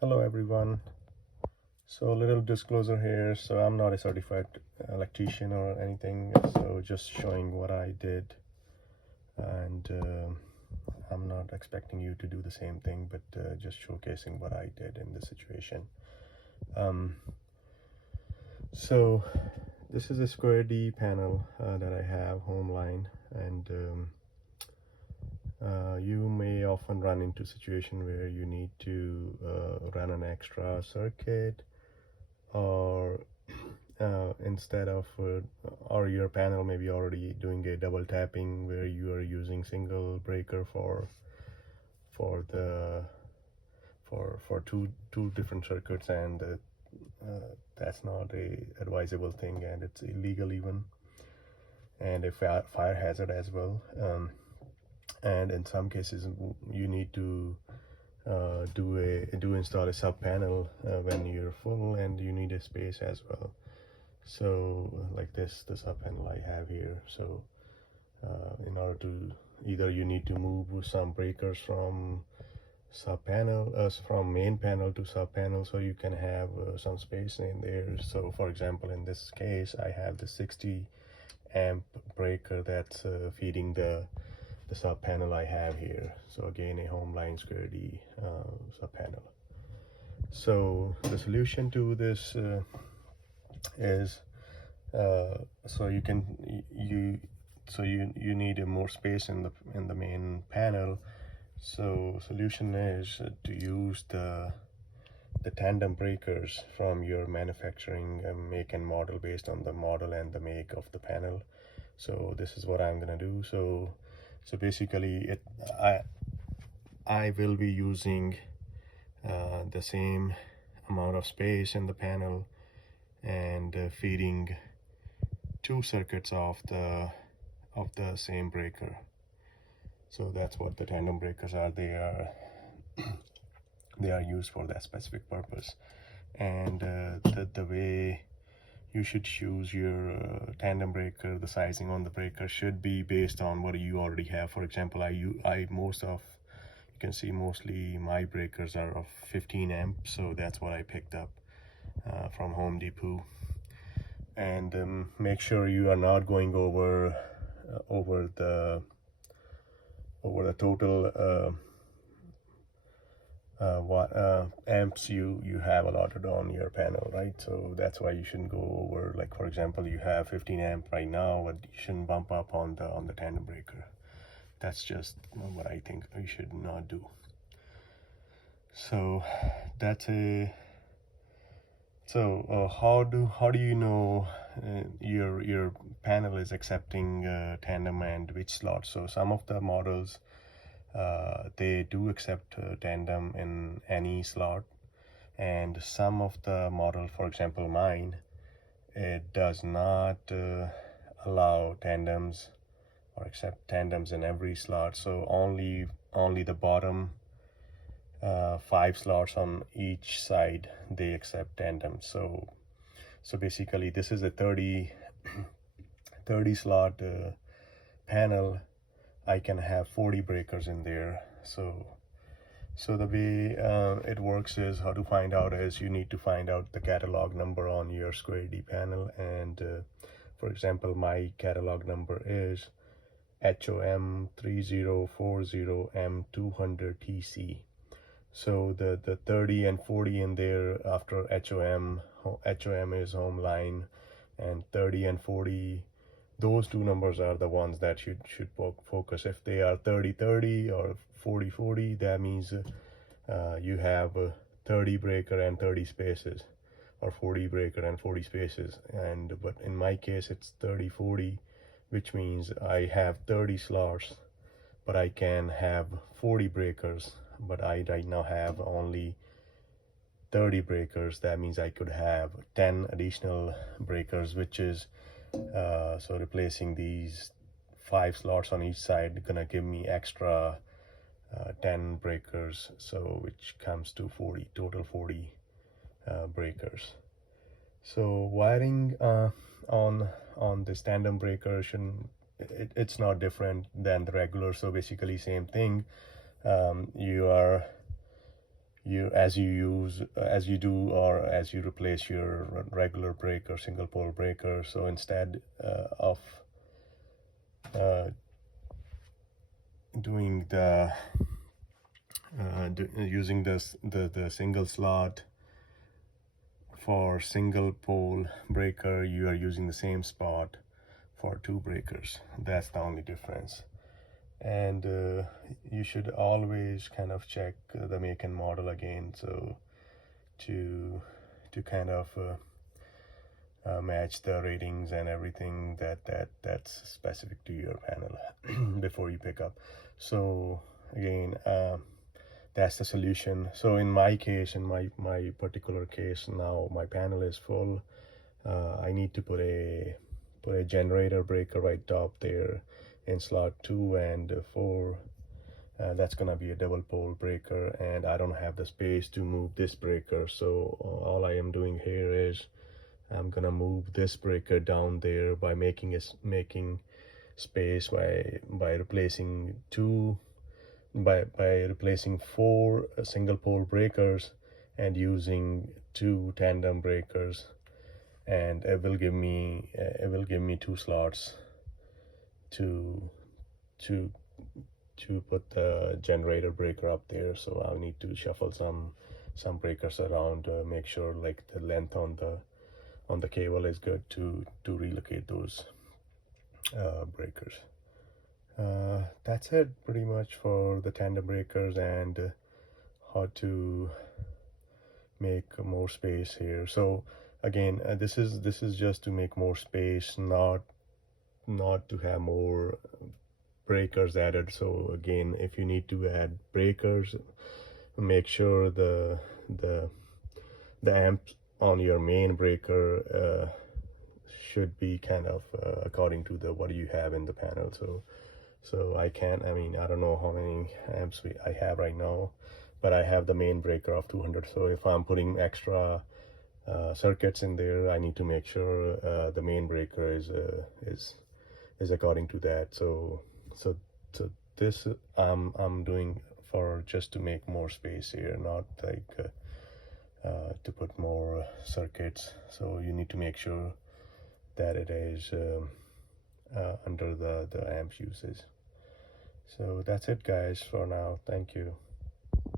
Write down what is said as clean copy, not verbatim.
Hello everyone. So a little disclosure here. So I'm not a certified electrician or anything. So just showing what I did, and I'm not expecting you to do the same thing, but just showcasing what I did in this situation. Um, so this is a square D panel that I have home line, and you may often run into a situation where you need to run an extra circuit, or instead of or your panel may be already doing a double tapping where you are using single breaker for the for two different circuits, and that's not a advisable thing, and it's illegal even, and a fire hazard as well. And in some cases you need to install a sub panel when you're full, and you need a space as well. So like the sub panel I have here. So in order to, either you need to move some breakers from sub panel from main panel to sub panel, so you can have some space in there. So for example, in this case I have the 60 amp breaker that's feeding the sub panel I have here. So again, a home line square D sub panel. So the solution to this is so you need a more space in the main panel. So solution is to use the tandem breakers from your manufacturing make and model, based on the model and the make of the panel. So this is what I'm gonna do. So basically I will be using the same amount of space in the panel, and feeding two circuits of the same breaker. So that's what the tandem breakers are. They are used for that specific purpose. And the way you should choose your tandem breaker, the sizing on the breaker should be based on what you already have. For example, you can see mostly my breakers are of 15 amp, so that's what I picked up from Home Depot. And make sure you are not going over the total what amps you have allotted on your panel, right? So that's why you shouldn't go over, like for example, you have 15 amp right now, but you shouldn't bump up on the tandem breaker. That's just what I think you should not do. So that's a how do you know your panel is accepting tandem and which slot? So some of the models they do accept tandem in any slot, and some of the model, for example mine, it does not allow tandems or accept tandems in every slot. So only the bottom 5 slots on each side they accept tandems. So basically this is a 30 slot panel. I can have 40 breakers in there. So the way it works is, how to find out is, you need to find out the catalog number on your square D panel. And for example, my catalog number is HOM 3040M200TC. So the 30 and 40 in there after HOM is home line, and 30 and 40, those two numbers are the ones that should focus. If they are 30-30 or 40-40, that means you have 30 breaker and 30 spaces, or 40 breaker and 40 spaces. But in my case it's 30-40, which means I have 30 slots, but I can have 40 breakers, but I right now have only 30 breakers. That means I could have 10 additional breakers, which is so replacing these 5 slots on each side gonna give me extra 10 breakers, so which comes to 40 total 40 breakers. So wiring on this tandem breaker it's not different than the regular. So basically same thing. You as you do or as you replace your regular breaker, single pole breaker. So instead of doing the using the single slot for single pole breaker, you are using the same spot for two breakers. That's the only difference. And you should always kind of check the make and model again, so to kind of match the ratings and everything that's specific to your panel before you pick up. So again, that's the solution. So in my case, in my particular case, now my panel is full. I need to put a generator breaker right top there in slot 2 and 4. That's gonna be a double pole breaker, and I don't have the space to move this breaker. So all I am doing here is I'm gonna move this breaker down there by making space by replacing replacing 4 single pole breakers and using 2 tandem breakers, and it will give me 2 slots to put the generator breaker up there. So I'll need to shuffle some breakers around, make sure like the length on the cable is good to relocate those breakers. That's it pretty much for the tandem breakers and how to make more space here. So again, this is just to make more space, not to have more breakers added. So again, if you need to add breakers, make sure the amp on your main breaker should be kind of according to what you have in the panel. So I don't know how many amps I have right now, but I have the main breaker of 200. So if I'm putting extra circuits in there, I need to make sure the main breaker is according to that. So this I'm doing for just to make more space here, not like to put more circuits. So you need to make sure that it is under the amp uses. So that's it guys for now. Thank you.